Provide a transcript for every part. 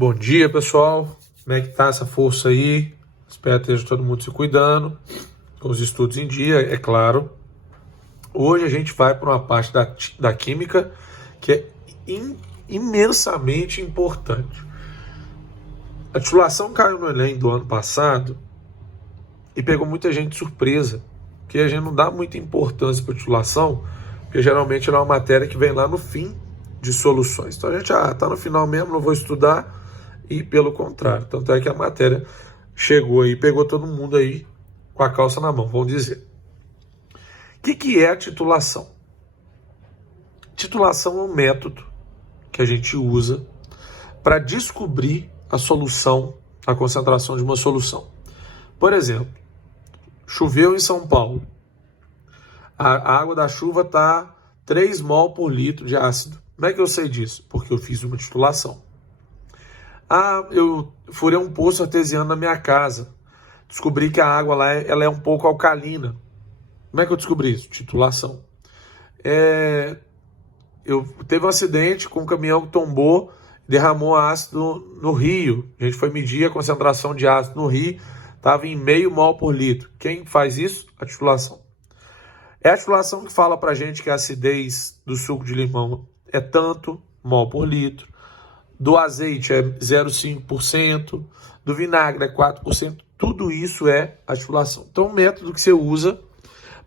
Bom dia, pessoal. Como é que tá essa força aí? Espero que esteja todo mundo se cuidando, com os estudos em dia, é claro. Hoje a gente vai para uma parte da química que é imensamente importante. A titulação caiu no Enem do ano passado e pegou muita gente de surpresa, porque a gente não dá muita importância para a titulação, porque geralmente ela é uma matéria que vem lá no fim de soluções. Então a gente, tá no final mesmo, não vou estudar, e pelo contrário. Tanto é que a matéria chegou aí, pegou todo mundo aí com a calça na mão, vamos dizer. O que é a titulação? Titulação é um método que a gente usa para descobrir a solução, a concentração de uma solução. Por exemplo, choveu em São Paulo. A água da chuva está 3 mol por litro de ácido. Como é que eu sei disso? Porque eu fiz uma titulação. Eu furei um poço artesiano na minha casa. Descobri que a água lá ela é um pouco alcalina. Como é que eu descobri isso? Titulação. Eu teve um acidente com um caminhão que tombou, derramou ácido no rio. A gente foi medir a concentração de ácido no rio, estava em 0,5 mol por litro. Quem faz isso? A titulação. É a titulação que fala pra gente que a acidez do suco de limão é tanto mol por litro, do azeite é 0,5%, do vinagre é 4%. Tudo isso é a titulação. Então, o método que você usa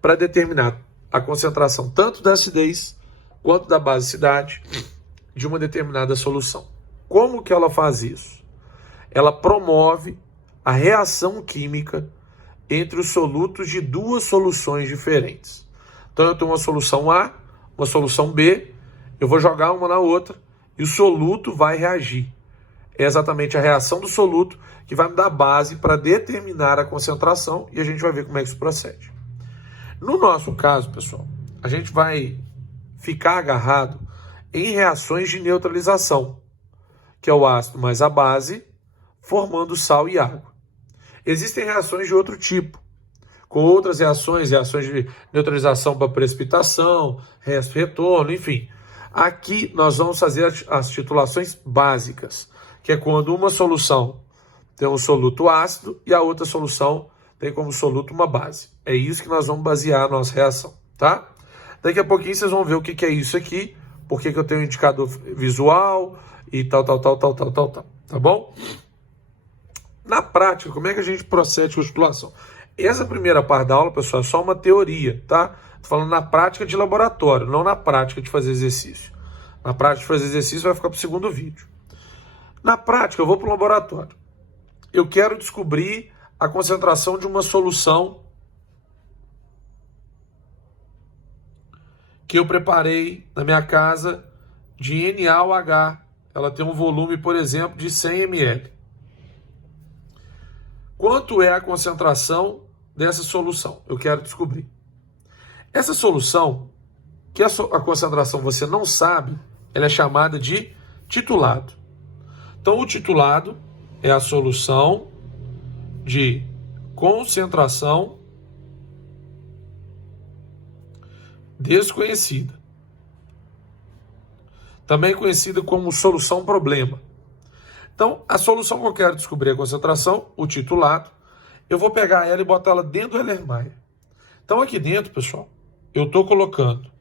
para determinar a concentração tanto da acidez quanto da basicidade de uma determinada solução. Como que ela faz isso? Ela promove a reação química entre os solutos de duas soluções diferentes. Então eu tenho uma solução A, uma solução B, eu vou jogar uma na outra e o soluto vai reagir. É exatamente a reação do soluto que vai me dar base para determinar a concentração e a gente vai ver como é que isso procede. No nosso caso, pessoal, a gente vai ficar agarrado em reações de neutralização, que é o ácido mais a base, formando sal e água. Existem reações de outro tipo, com outras reações de neutralização para precipitação, retorno, enfim. Aqui nós vamos fazer as titulações básicas, que é quando uma solução tem um soluto ácido e a outra solução tem como soluto uma base. É isso que nós vamos basear a nossa reação, tá? Daqui a pouquinho vocês vão ver o que é isso aqui, por que eu tenho um indicador visual e tal, tá bom? Na prática, como é que a gente procede com a titulação? Essa primeira parte da aula, pessoal, é só uma teoria, tá? Tô falando na prática de laboratório, não na prática de fazer exercício. Na prática de fazer exercício vai ficar para o segundo vídeo. Na prática, eu vou para o laboratório. Eu quero descobrir a concentração de uma solução que eu preparei na minha casa de NaOH. Ela tem um volume, por exemplo, de 100 ml. Quanto é a concentração dessa solução? Eu quero descobrir. Essa solução, que a concentração você não sabe, ela é chamada de titulado. Então, o titulado é a solução de concentração desconhecida. Também conhecida como solução problema. Então, a solução que eu quero descobrir a concentração, o titulado, eu vou pegar ela e botar ela dentro do Erlenmeyer. Então, aqui dentro, pessoal, eu estou colocando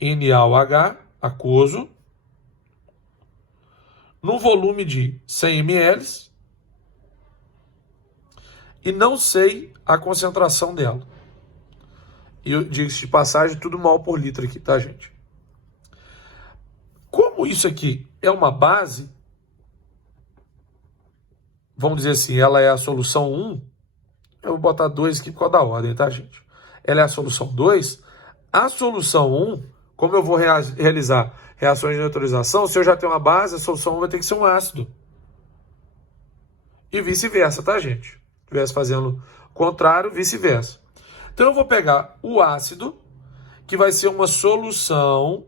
NaOH, aquoso, num volume de 100 ml e não sei a concentração dela. E eu digo de passagem, tudo mol por litro aqui, tá, gente? Como isso aqui é uma base, vamos dizer assim, ela é a solução 1, eu vou botar 2 aqui por causa da ordem, tá, gente? Ela é a solução 2. A solução 1, como eu vou realizar reações de neutralização, se eu já tenho uma base, a solução 1 vai ter que ser um ácido. E vice-versa, tá, gente? Se estivesse fazendo o contrário, vice-versa. Então eu vou pegar o ácido, que vai ser uma solução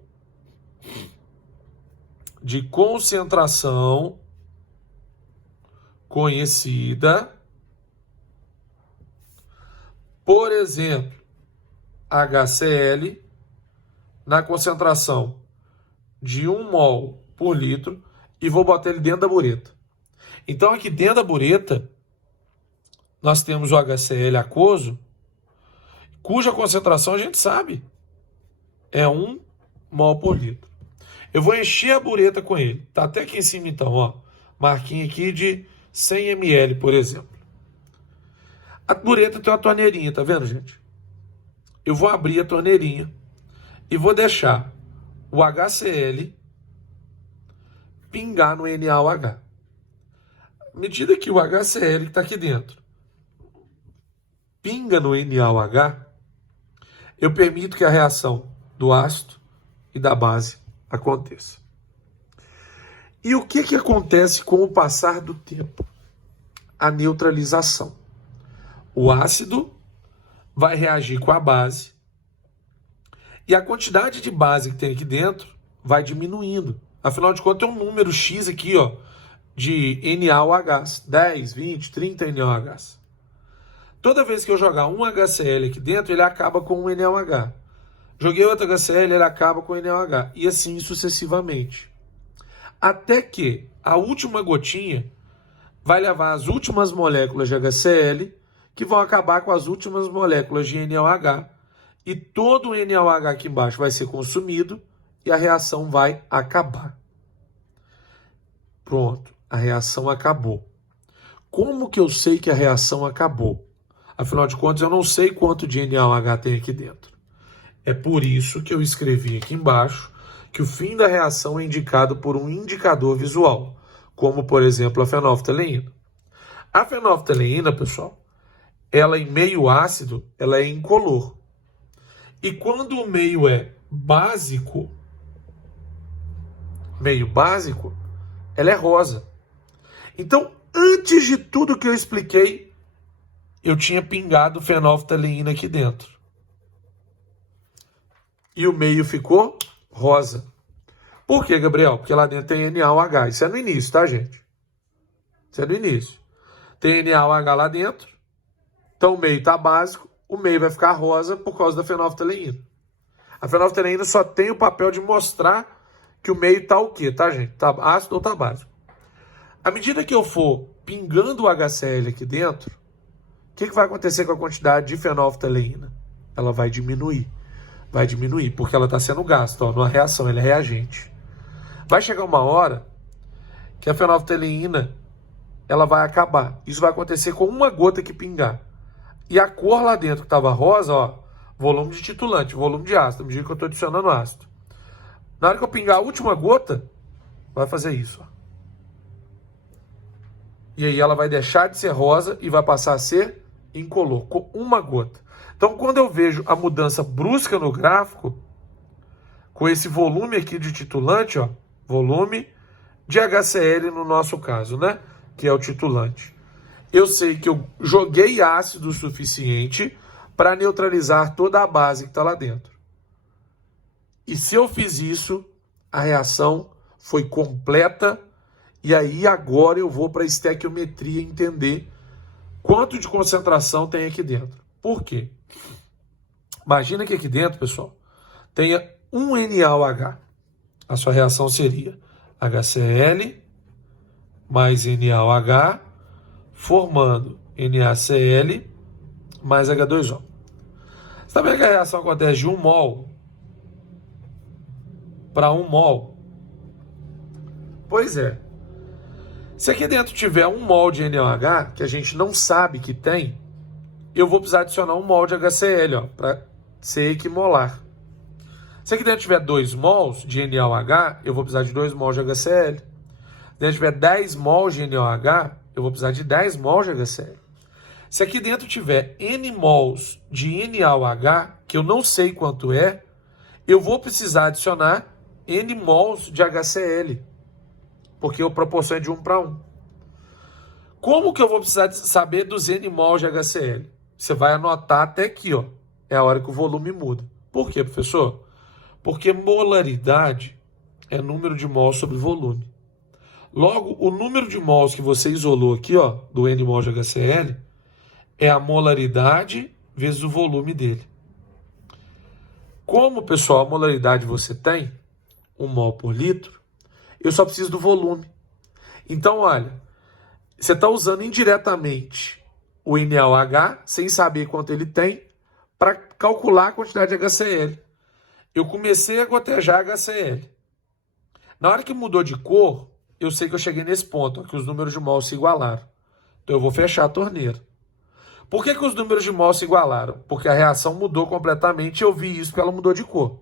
de concentração conhecida, por exemplo, HCl, na concentração de 1 mol por litro, e vou botar ele dentro da bureta. Então aqui dentro da bureta nós temos o HCl aquoso, cuja concentração a gente sabe é 1 mol por litro. Eu vou encher a bureta com ele. Tá até aqui em cima então, ó. Marquinha aqui de 100 ml, por exemplo. A bureta tem uma torneirinha, tá vendo, gente? Eu vou abrir a torneirinha e vou deixar o HCl pingar no NaOH. À medida que o HCl que está aqui dentro pinga no NaOH, eu permito que a reação do ácido e da base aconteça. E o que acontece com o passar do tempo? A neutralização. O ácido vai reagir com a base e a quantidade de base que tem aqui dentro vai diminuindo. Afinal de contas, tem um número X aqui, ó, de NaOH, 10, 20, 30 NaOH. Toda vez que eu jogar um HCl aqui dentro, ele acaba com um NaOH. Joguei outro HCl, ele acaba com NaOH. E assim sucessivamente. Até que a última gotinha vai levar as últimas moléculas de HCl, que vão acabar com as últimas moléculas de NaOH. E todo o NaOH aqui embaixo vai ser consumido e a reação vai acabar. Pronto, a reação acabou. Como que eu sei que a reação acabou? Afinal de contas, eu não sei quanto de NaOH tem aqui dentro. É por isso que eu escrevi aqui embaixo que o fim da reação é indicado por um indicador visual, como, por exemplo, a fenolftaleína. A fenolftaleína, pessoal, ela em meio ácido, ela é incolor. E quando o meio é básico, ela é rosa. Então, antes de tudo que eu expliquei, eu tinha pingado fenolftaleína aqui dentro. E o meio ficou rosa. Por quê, Gabriel? Porque lá dentro tem NaOH. Isso é no início, tá, gente? Isso é no início. Tem NaOH lá dentro. Então o meio está básico. O meio vai ficar rosa por causa da fenolftaleína. A fenolftaleína só tem o papel de mostrar que o meio está o quê, tá, gente? Tá ácido ou tá básico. À medida que eu for pingando o HCl aqui dentro, o que vai acontecer com a quantidade de fenolftaleína? Ela vai diminuir. Vai diminuir, porque ela está sendo gasta, ó, numa reação, ela é reagente. Vai chegar uma hora que a fenolftaleína ela vai acabar. Isso vai acontecer com uma gota que pingar. E a cor lá dentro que estava rosa, ó, volume de titulante, volume de ácido, à medida que eu estou adicionando ácido. Na hora que eu pingar a última gota, vai fazer isso, ó. E aí ela vai deixar de ser rosa e vai passar a ser incolor, com uma gota. Então, quando eu vejo a mudança brusca no gráfico, com esse volume aqui de titulante, ó, volume de HCl no nosso caso, né? Que é o titulante. Eu sei que eu joguei ácido o suficiente para neutralizar toda a base que está lá dentro. E se eu fiz isso, a reação foi completa. E aí agora eu vou para a estequiometria entender quanto de concentração tem aqui dentro. Por quê? Imagina que aqui dentro, pessoal, tenha um NaOH. A sua reação seria HCl mais NaOH formando NaCl mais H2O. Você está vendo que a reação acontece de 1 mol para 1 mol? Pois é. Se aqui dentro tiver 1 mol de NaOH, que a gente não sabe que tem, eu vou precisar adicionar 1 mol de HCl, para ser equimolar. Se aqui dentro tiver 2 mols de NaOH, eu vou precisar de 2 mols de HCl. Se dentro tiver 10 mols de NaOH, eu vou precisar de 10 mols de HCl. Se aqui dentro tiver N mols de NaOH, que eu não sei quanto é, eu vou precisar adicionar N mols de HCl, porque a proporção é de 1 para 1. Como que eu vou precisar saber dos N mols de HCl? Você vai anotar até aqui, ó. É a hora que o volume muda. Por quê, professor? Porque molaridade é número de mols sobre volume. Logo, o número de mols que você isolou aqui, ó, do N mol de HCl, é a molaridade vezes o volume dele. Como, pessoal, a molaridade você tem, 1 mol por litro, eu só preciso do volume. Então, olha, você está usando indiretamente o NaOH, sem saber quanto ele tem, para calcular a quantidade de HCl. Eu comecei a gotejar HCl. Na hora que mudou de cor, eu sei que eu cheguei nesse ponto, ó, que os números de mol se igualaram. Então eu vou fechar a torneira. Por que os números de mol se igualaram? Porque a reação mudou completamente e eu vi isso porque ela mudou de cor.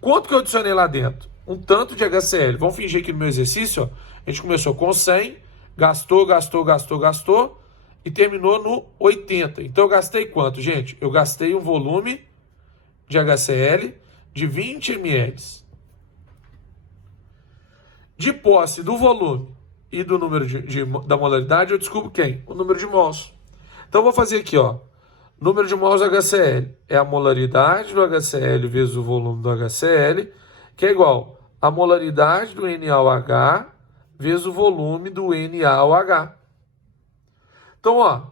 Quanto que eu adicionei lá dentro? Um tanto de HCl. Vamos fingir que no meu exercício, ó, a gente começou com 100, gastou e terminou no 80. Então eu gastei quanto, gente? Eu gastei um volume de HCl de 20 ml. De posse do volume e do número da molaridade, eu descubro quem? O número de mols. Então eu vou fazer aqui, ó. Número de mols HCl é a molaridade do HCl vezes o volume do HCl, que é igual a molaridade do NaOH vezes o volume do NaOH. Então, ó,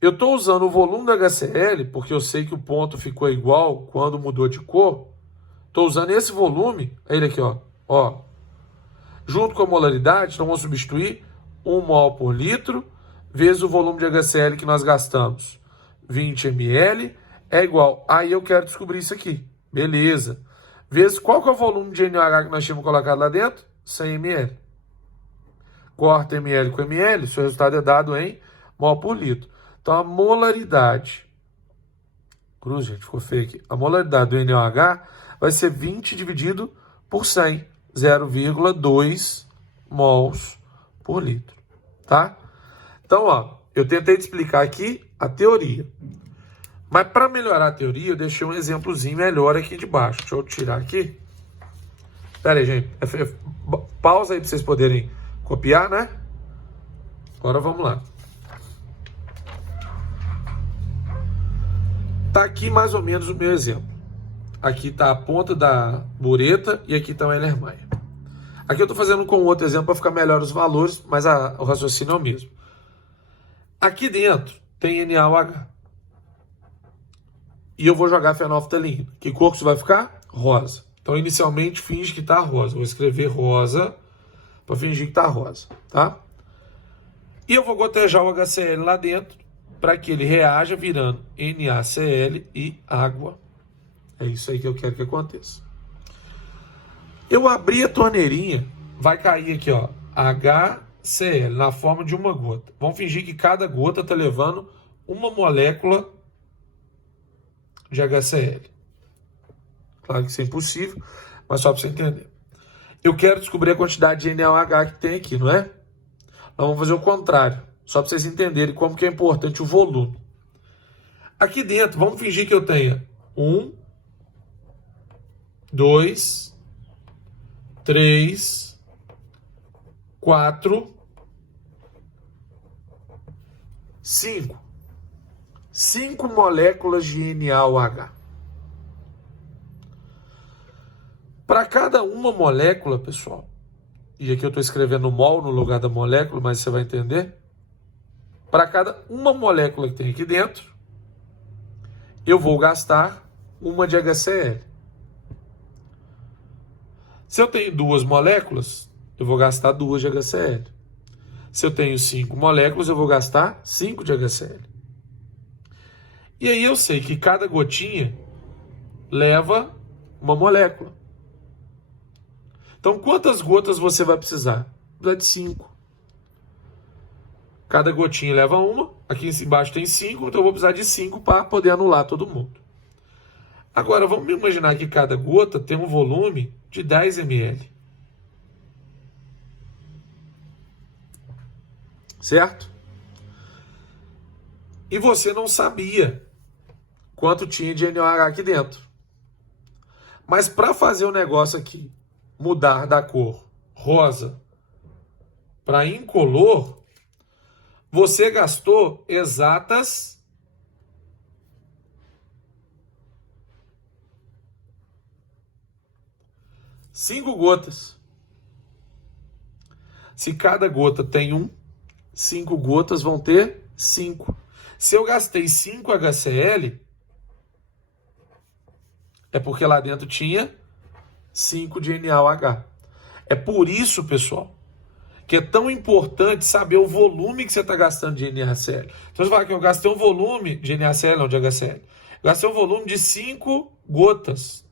eu estou usando o volume do HCl, porque eu sei que o ponto ficou igual quando mudou de cor. Estou usando esse volume, ele aqui, ó. Junto com a molaridade, então vamos substituir 1 mol por litro vezes o volume de HCl que nós gastamos. 20 ml é igual. Aí eu quero descobrir isso aqui. Beleza. Vezes qual que é o volume de NaOH que nós tínhamos colocado lá dentro? 100 ml. Corta ml com ml, seu resultado é dado em mol por litro. Então a molaridade, cruz, gente, ficou feio aqui. A molaridade do NaOH vai ser 20 dividido por 100, 0,2 mols por litro, tá? Então, ó, eu tentei te explicar aqui a teoria. Mas para melhorar a teoria, eu deixei um exemplozinho melhor aqui de baixo. Deixa eu tirar aqui. Pera aí, gente. Pausa aí para vocês poderem copiar, né? Agora vamos lá. Tá aqui mais ou menos o meu exemplo. Aqui está a ponta da bureta e aqui está o Erlenmeyer. Aqui eu estou fazendo com outro exemplo para ficar melhor os valores, mas o raciocínio é o mesmo. Aqui dentro tem NaOH. E eu vou jogar fenolftalina. Que cor que isso vai ficar? Rosa. Então, inicialmente, finge que está rosa. Vou escrever rosa para fingir que está rosa, tá? E eu vou gotejar o HCl lá dentro para que ele reaja virando NaCl e água. É isso aí que eu quero que aconteça. Eu abri a torneirinha, vai cair aqui, ó, HCl na forma de uma gota. Vamos fingir que cada gota está levando uma molécula de HCl. Claro que isso é impossível, mas só para você entender. Eu quero descobrir a quantidade de NaOH que tem aqui, não é? Nós vamos fazer o contrário, só para vocês entenderem como que é importante o volume. Aqui dentro, vamos fingir que eu tenha 1, 2, 3, 4, 5. 5 moléculas de NaOH. Para cada uma molécula, pessoal, e aqui eu estou escrevendo mol no lugar da molécula, mas você vai entender. Para cada uma molécula que tem aqui dentro, eu vou gastar uma de HCl. Se eu tenho 2 moléculas, eu vou gastar 2 de HCl. Se eu tenho 5 moléculas, eu vou gastar 5 de HCl. E aí eu sei que cada gotinha leva uma molécula. Então, quantas gotas você vai precisar? Precisa de 5. Cada gotinha leva uma. Aqui embaixo tem 5, então eu vou precisar de 5 para poder anular todo mundo. Agora, vamos imaginar que cada gota tem um volume de 10 ml. Certo? E você não sabia quanto tinha de NaOH aqui dentro. Mas para fazer o negócio aqui mudar da cor rosa para incolor, você gastou exatas 5 gotas. Se cada gota tem 1, 5 gotas vão ter 5. Se eu gastei 5 HCl, é porque lá dentro tinha 5 de NaOH. É por isso, pessoal, que é tão importante saber o volume que você está gastando de NaCl. Então você fala que eu gastei um volume de NaCl, não de HCl. Eu gastei um volume de 5 gotas,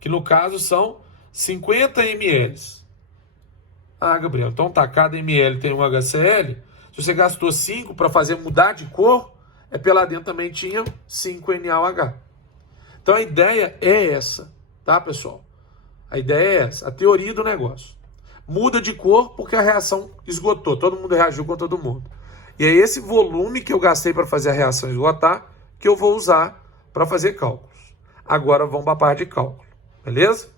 que no caso são 50 ml. Ah, Gabriel, então tá, cada ml tem um HCl. Se você gastou 5 para fazer mudar de cor, é porque lá dentro também tinha 5 NaOH. Então a ideia é essa, tá, pessoal? A ideia é essa, a teoria do negócio. Muda de cor porque a reação esgotou, todo mundo reagiu com todo mundo. E é esse volume que eu gastei para fazer a reação esgotar que eu vou usar para fazer cálculos. Agora vamos para a parte de cálculo, beleza?